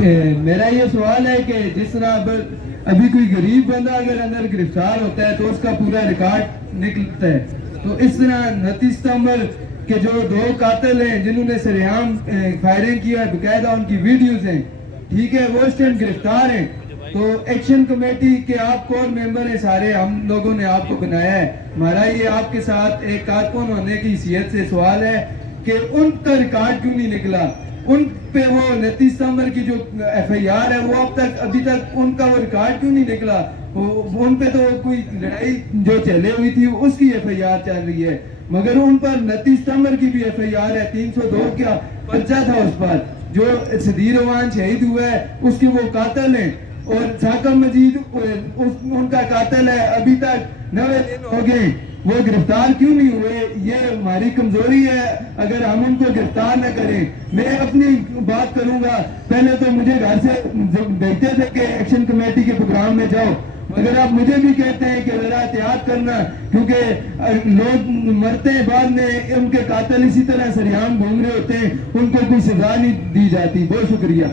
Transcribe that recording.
میرا یہ سوال ہے کہ جس طرح ابھی کوئی غریب بندہ اگر اندر گرفتار ہوتا ہے تو اس کا پورا ریکارڈ نکلتا ہے، تو اس طرح 29 ستمبر کے جو 2 قاتل ہیں جنہوں نے سریعام فائرنگ کیا ہے، باقاعدہ ان کی ویڈیوز ہیں، ٹھیک ہے، وہ اس ٹائم گرفتار ہیں، تو ایکشن کمیٹی کے آپ کور ممبر ہیں، سارے ہم لوگوں نے آپ کو بنایا ہے، ہمارا یہ آپ کے ساتھ ایک کارکن ہونے کی حیثیت سے سوال ہے کہ ان کا ریکارڈ کیوں نہیں نکلا؟ ان پہ وہ 29 ستمبر کی جو ایف آئی آر ہے وہ ابھی تک ان کا وہ ریکارڈ کیوں نہیں نکلا؟ ان پہ تو کوئی لڑائی جو چلے ہوئی تھی اس کی ایف آئی آر چل رہی ہے، مگر ان پر 29 ستمبر کی بھی ایف آئی آر ہے، 302 کا پرچہ تھا اس پر، جو صدیر اوان شہید ہوا ہے اس کے وہ قاتل ہیں، اور ثاقب مجید ان کا قاتل ہے، ابھی تک 9 دن ہو گئے، وہ گرفتار کیوں نہیں ہوئے؟ یہ ہماری کمزوری ہے اگر ہم ان کو گرفتار نہ کریں۔ میں اپنی بات کروں گا، پہلے تو مجھے گھر سے بھیجتے تھے کہ ایکشن کمیٹی کے پروگرام میں جاؤ، مگر آپ مجھے بھی کہتے ہیں کہ ذرا احتیاط کرنا، کیونکہ لوگ مرتے ہیں، بعد میں ان کے قاتل اسی طرح سریعام گھوم رہے ہوتے ہیں، ان کو کوئی سزا نہیں دی جاتی۔ بہت شکریہ۔